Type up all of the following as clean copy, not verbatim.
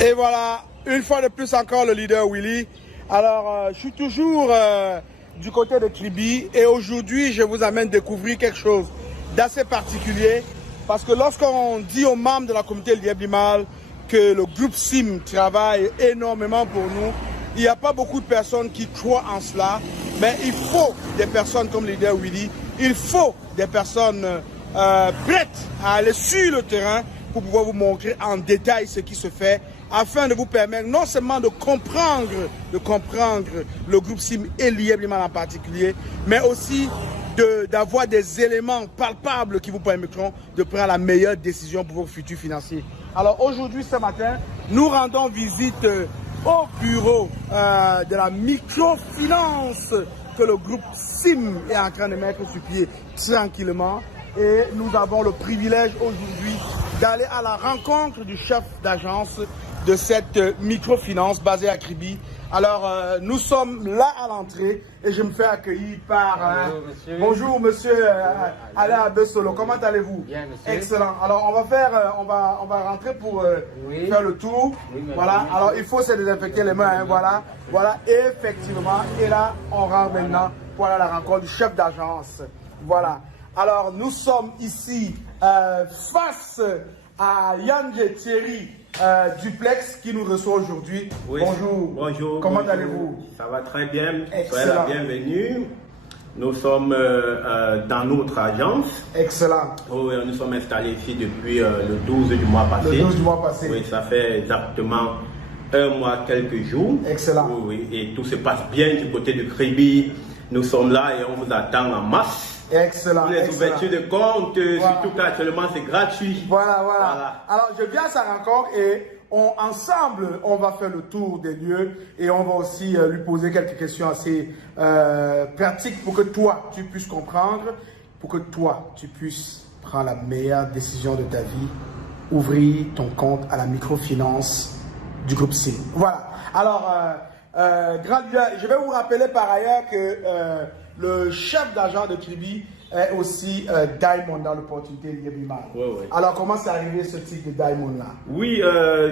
Et voilà, une fois de plus encore le leader Willy. Alors, je suis toujours du côté de Kribi et aujourd'hui, je vous amène découvrir quelque chose d'assez particulier parce que lorsqu'on dit aux membres de la communauté Lièvre-Limal que le groupe SIM travaille énormément pour nous, il n'y a pas beaucoup de personnes qui croient en cela, mais il faut des personnes comme le leader Willy, il faut des personnes prêtes à aller sur le terrain pour pouvoir vous montrer en détail ce qui se fait afin de vous permettre non seulement de comprendre le groupe SIM et Lièvre-Limal en particulier, mais aussi d'avoir des éléments palpables qui vous permettront de prendre la meilleure décision pour vos futurs financiers. Alors aujourd'hui, ce matin, nous rendons visite au bureau de la microfinance que le groupe SIM est en train de mettre sur pied tranquillement. Et nous avons le privilège aujourd'hui d'aller à la rencontre du chef d'agence de cette microfinance basée à Kribi. Alors, nous sommes là à l'entrée et je me fais accueillir par... Bonjour, monsieur Alain Abessolo. Comment allez-vous? Bien, monsieur. Excellent. Alors, on va rentrer pour faire le tour. Oui, voilà. Alors, il faut se désinfecter les mains. Hein, voilà. Voilà. Effectivement. Et là, on rentre maintenant pour aller à la rencontre du chef d'agence. Voilà. Alors, nous sommes ici face à Yandje Thierry Duplex qui nous reçoit aujourd'hui. Oui. Bonjour. Bonjour. Comment allez-vous? Ça va très bien. Excellent. Soyez la bienvenue. Nous sommes dans notre agence. Excellent. Oui, nous sommes installés ici depuis le 12 du mois passé. Le 12 du mois passé. Oui, ça fait exactement un mois, quelques jours. Excellent. Oui, et tout se passe bien du côté de Kribi. Nous sommes là et on vous attend en masse. Excellent. Pour les excellent. ouvertures de compte, Voilà. surtout qu'actuellement c'est gratuit. Voilà. Alors, je viens à sa rencontre et ensemble, on va faire le tour des lieux et on va aussi lui poser quelques questions assez pratiques pour que toi, tu puisses comprendre, pour que toi, tu puisses prendre la meilleure décision de ta vie, ouvrir ton compte à la microfinance du groupe SIM. Voilà. Alors, grand leader, je vais vous rappeler par ailleurs que le chef d'agent de Kribi est aussi Diamond dans l'opportunité Lièvre-Limal. Oui. Alors, comment c'est arrivé ce type de Diamond-là? Oui,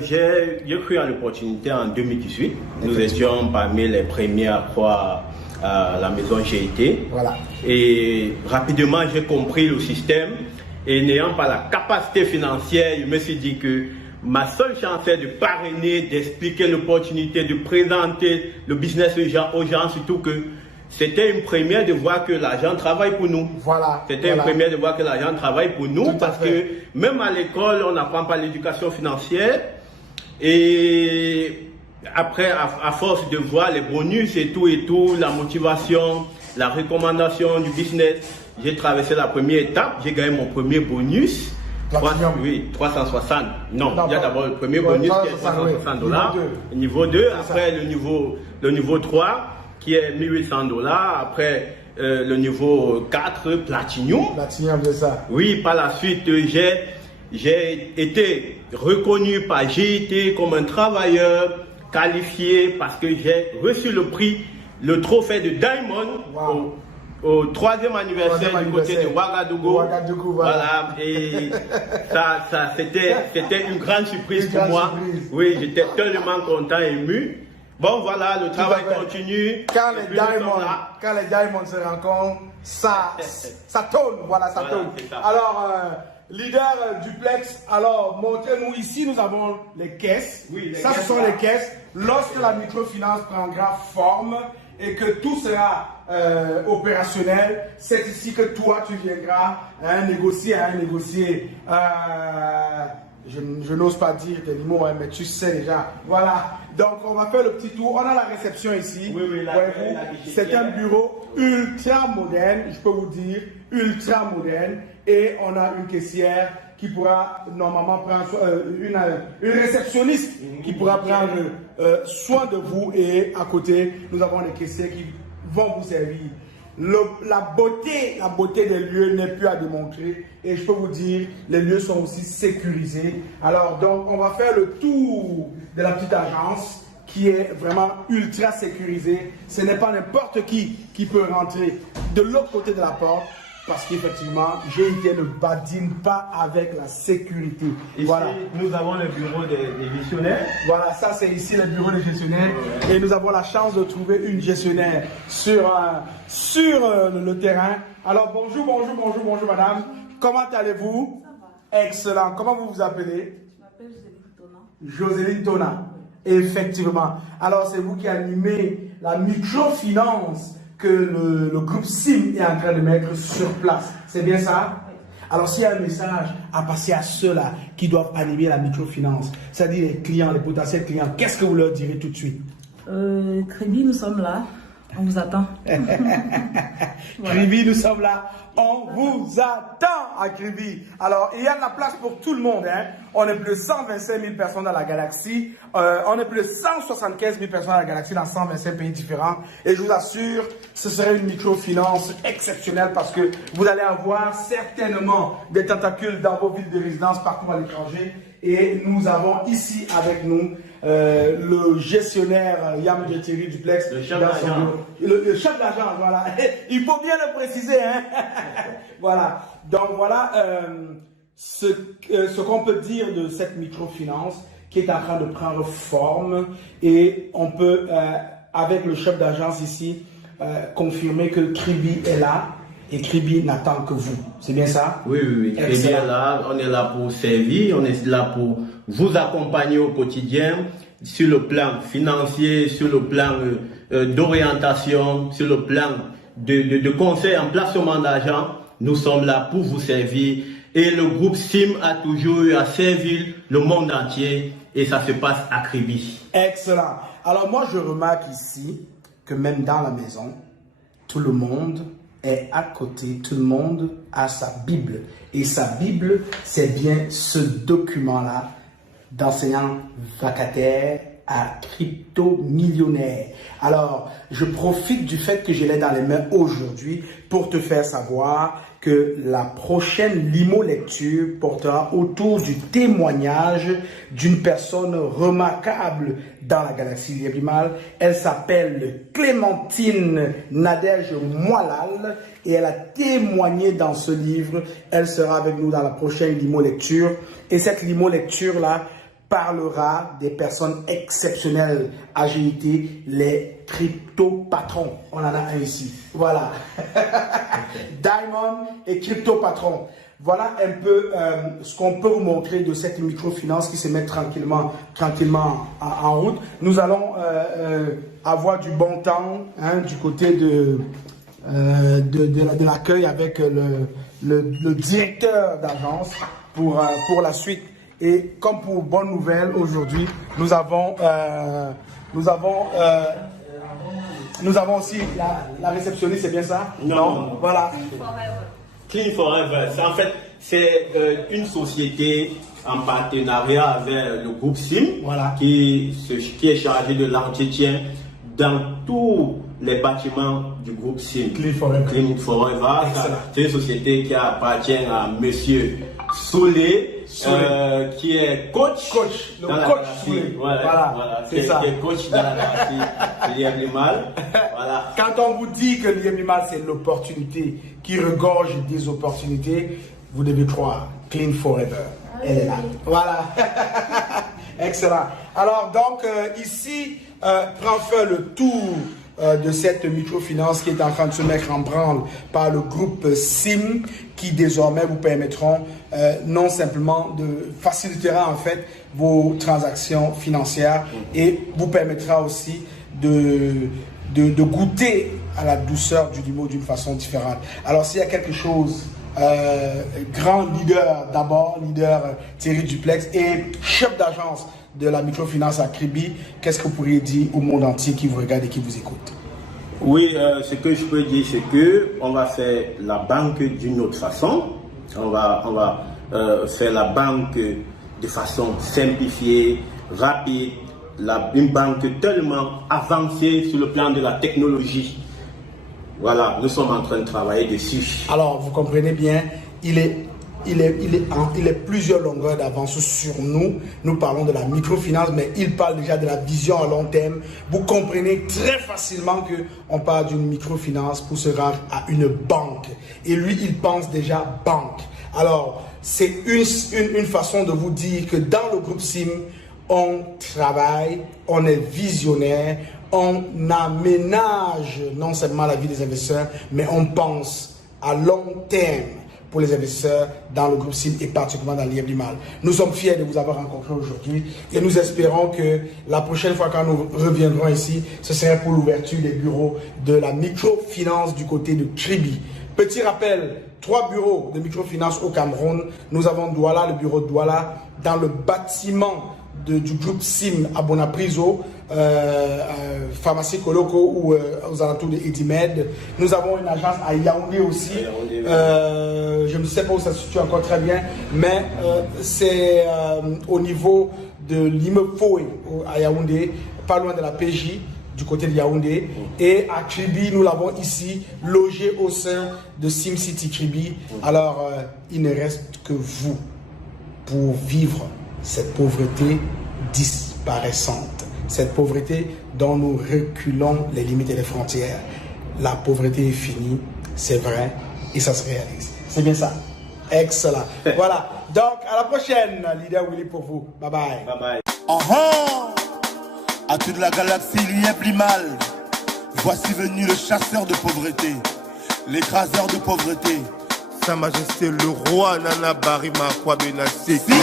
j'ai cru à l'opportunité en 2018. Nous étions parmi les premiers à croire à la maison GIT. Voilà. Et rapidement, j'ai compris le système. Et n'ayant pas la capacité financière, je me suis dit que ma seule chance est de parrainer, d'expliquer l'opportunité, de présenter le business aux gens, surtout que c'était une première de voir que l'argent travaille pour nous. Voilà. C'était une première de voir que l'argent travaille pour nous parce que même à l'école, on n'apprend pas l'éducation financière. Et après, à force de voir les bonus et tout, la motivation, la recommandation du business, j'ai traversé la première étape, j'ai gagné mon premier bonus. 360. Non, il y a d'abord le premier bonus qui est 360 $. Niveau 2, après le niveau 3 qui est 1800 $. Après le niveau 4, Platinum. Platinum, c'est ça. Oui, par la suite, j'ai été reconnu par GIT comme un travailleur qualifié parce que j'ai reçu le prix, le trophée de Diamond. Wow. Au 3e anniversaire du côté de Ouagadougou. Voilà. Et ça c'était une grande surprise pour moi. Oui, j'étais tellement content et ému. Bon, voilà, le travail continue. Quand les diamonds se rencontrent, ça tourne. Voilà, ça tourne. Alors, leader Duplex, alors montrez-nous ici, nous avons les caisses. Oui, ça, ce sont les caisses. Lorsque la microfinance prendra forme et que tout sera opérationnel, c'est ici que toi, tu viendras négocier. Je n'ose pas dire tes mots, mais tu sais déjà. Voilà. Donc, on va faire le petit tour. On a la réception ici. Oui, c'est un bureau ultra moderne, je peux vous dire, ultra moderne. Et on a une caissière qui pourra normalement prendre une réceptionniste qui pourra prendre soin de vous. Et à côté, nous avons des caissiers qui vont vous servir. La beauté des lieux n'est plus à démontrer et je peux vous dire, les lieux sont aussi sécurisés. Alors donc on va faire le tour de la petite agence qui est vraiment ultra sécurisée. Ce n'est pas n'importe qui peut rentrer de l'autre côté de la porte parce qu'effectivement, GIT ne badine pas avec la sécurité. Ici, voilà. Nous avons le bureau des gestionnaires. Voilà, ça c'est ici le bureau des gestionnaires. Et nous avons la chance de trouver une gestionnaire sur le terrain. Alors bonjour madame. Comment allez-vous? Ça va. Excellent. Comment vous vous appelez? Je m'appelle Joséline Tona. Joséline Tona. Effectivement. Alors c'est vous qui animez la microfinance que le groupe SIM est en train de mettre sur place. C'est bien ça? Oui. Alors s'il y a un message à passer à ceux-là qui doivent animer la microfinance, c'est-à-dire les clients, les potentiels clients, qu'est-ce que vous leur direz tout de suite? Crédit, nous sommes là. On vous attend. Voilà. Kribi, nous sommes là. On vous attend à Kribi. Alors, il y a de la place pour tout le monde. Hein. On est plus de 125 000 personnes dans la galaxie. On est plus de 175 000 personnes dans la galaxie dans 125 pays différents. Et je vous assure, ce serait une microfinance exceptionnelle parce que vous allez avoir certainement des tentacules dans vos villes de résidence partout à l'étranger. Et nous avons ici avec nous le gestionnaire Yam Thierry Duplex. Le chef d'agent. Le chef d'agent, voilà. Il faut bien le préciser. Hein. Voilà. Donc voilà ce qu'on peut dire de cette microfinance qui est en train de prendre forme. Et on peut, avec le chef d'agence ici, confirmer que Kribi est là. Et Kribi n'attend que vous. C'est bien ça? Oui, oui, oui. Kribi est là. On est là pour servir. On est là pour vous accompagner au quotidien sur le plan financier, sur le plan d'orientation, sur le plan de conseil en placement d'argent. Nous sommes là pour vous servir. Et le groupe SIM a toujours eu à servir le monde entier. Et ça se passe à Kribi. Excellent. Alors moi, je remarque ici que même dans la maison, tout le monde est à côté, tout le monde a sa Bible. Et sa Bible, c'est bien ce document-là d'enseignant vacataire à crypto-millionnaire. Alors, je profite du fait que je l'ai dans les mains aujourd'hui pour te faire savoir que la prochaine limo-lecture portera autour du témoignage d'une personne remarquable dans la galaxie Librimal. Elle s'appelle Clémentine Nadège Moilal et elle a témoigné dans ce livre. Elle sera avec nous dans la prochaine limo-lecture. Et cette limo-lecture-là parlera des personnes exceptionnelles à GIT, les crypto-patrons. On en a un ici. Voilà. Diamond et crypto-patrons. Voilà un peu ce qu'on peut vous montrer de cette microfinance qui se met tranquillement en route. Nous allons avoir du bon temps du côté de l'accueil avec le directeur d'agence pour la suite. Et comme pour bonne nouvelle, aujourd'hui, nous avons aussi la réceptionniste, c'est bien ça? Non. Voilà. Clean Forever. En fait, c'est une société en partenariat avec le groupe SIM, voilà, qui est chargé de l'entretien dans tous les bâtiments du groupe SIM. Clean Forever. Clean Forever. C'est une société qui appartient à Monsieur Solé. Qui est coach le dans coach la voilà. C'est ça. Qui est coach dans la galaxie Librimal. Voilà. Quand on vous dit que Librimal c'est l'opportunité qui regorge des opportunités, vous devez croire. Clean Forever. Elle est là. Voilà. Excellent. Alors donc ici prend fin le tour de cette microfinance qui est en train de se mettre en branle par le groupe SIM qui désormais vous permettront non simplement de facilitera en fait vos transactions financières et vous permettra aussi de goûter à la douceur du limo d'une façon différente. Alors s'il y a quelque chose, grand leader d'abord, leader Thierry Duplex et chef d'agence de la microfinance à Kribi, qu'est-ce que vous pourriez dire au monde entier qui vous regarde et qui vous écoute? Oui, ce que je peux dire, c'est que on va faire la banque d'une autre façon. On va faire la banque de façon simplifiée, rapide, une banque tellement avancée sur le plan de la technologie. Voilà, nous sommes en train de travailler dessus. Alors, vous comprenez bien, il est il est plusieurs longueurs d'avance sur nous. Nous parlons de la microfinance, mais il parle déjà de la vision à long terme. Vous comprenez très facilement qu'on parle d'une microfinance pour se rendre à une banque. Et lui, il pense déjà banque. Alors, c'est une façon de vous dire que dans le groupe SIM, on travaille, on est visionnaire, on aménage non seulement la vie des investisseurs, mais on pense à long terme pour les investisseurs dans le groupe SIM et particulièrement dans l'IF du Mal. Nous sommes fiers de vous avoir rencontré aujourd'hui et nous espérons que la prochaine fois quand nous reviendrons ici, ce sera pour l'ouverture des bureaux de la microfinance du côté de Kribi. Petit rappel, 3 bureaux de microfinance au Cameroun. Nous avons Douala, le bureau de Douala, dans le bâtiment du groupe SIM à Bonapriso, pharmacie Coloco ou aux alentours de Edimed. Nous avons une agence à Yaoundé aussi. Je ne sais pas où ça se situe encore très bien, mais c'est au niveau de l'immeuble Foué à Yaoundé, pas loin de la PJ, du côté de Yaoundé. Et à Kribi, nous l'avons ici, logé au sein de SimCity Kribi. Alors, il ne reste que vous pour vivre cette pauvreté disparaissante, cette pauvreté dont nous reculons les limites et les frontières. La pauvreté est finie, c'est vrai, et ça se réalise. C'est bien ça. Excellent. Voilà. Donc, à la prochaine, Leader Willy pour vous. Bye bye. Bye bye. À toute la galaxie, il y a plus mal. Voici venu le chasseur de pauvreté, l'écraseur de pauvreté. Sa Majesté le roi Nana Barima Kwabena Seki.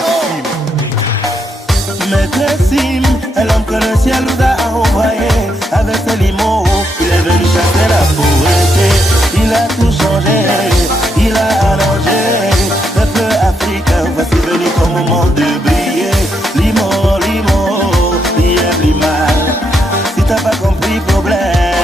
Maître Sim, est l'homme que le ciel nous a envoyé. Avec ses limons, il est venu chasser la pauvreté. Il a tout changé, il a arrangé. Peuple africain, voici venu ton moment de briller. Limon, limon, il y a plus mal. Si t'as pas compris, problème.